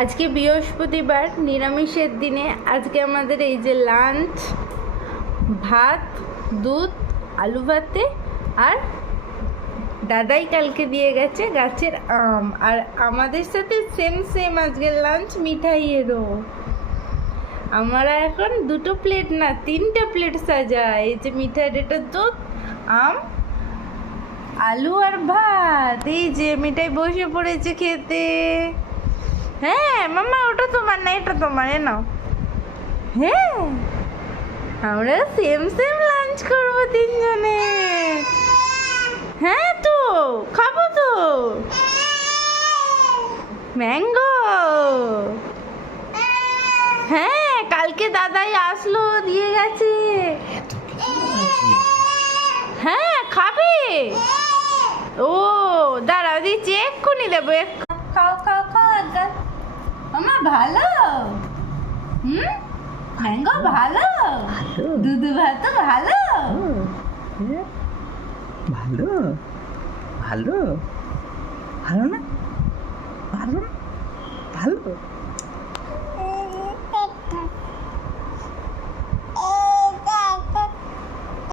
আজকে বৃহস্পতিবার, নিরামিষের দিনে আজকে আমাদের এই যে লাঞ্চ, ভাত, দুধ, আলু ভাতে, আর দাদাই কালকে দিয়ে গেছে গাছের আম। আর আমাদের সাথে সেম সেম আজকের লাঞ্চ মিঠাইয়েরও। আমরা এখন 2টো প্লেট না 3টে প্লেট সাজাই। এই যে মিঠাইয়ের এটা দুধ, আম, আলু আর ভাত। এই যে মিঠাই বসে পড়েছে খেতে। হ্যাঁ মামা, ওটা তোমার না, এটা তোমার, এ নাও। হ্যাঁ, আমরা সেম সেম লাঞ্চ করবো তিনজনে। হ্যাঁ তো খাবো তো। ম্যাঙ্গো। হ্যাঁ, কালকে দাদাই আসলো, দিয়ে গেছে। হ্যাঁ খাবে। ও দাঁড়াও, দিচ্ছি, এক্ষুনি দেবো। খাও খাও খাও একবার। আমার ভালো। ম্যাঙ্গো ভালো, দুধু ভাত ভালো। ভালো ভালো ভালো না, ভালো ভালো।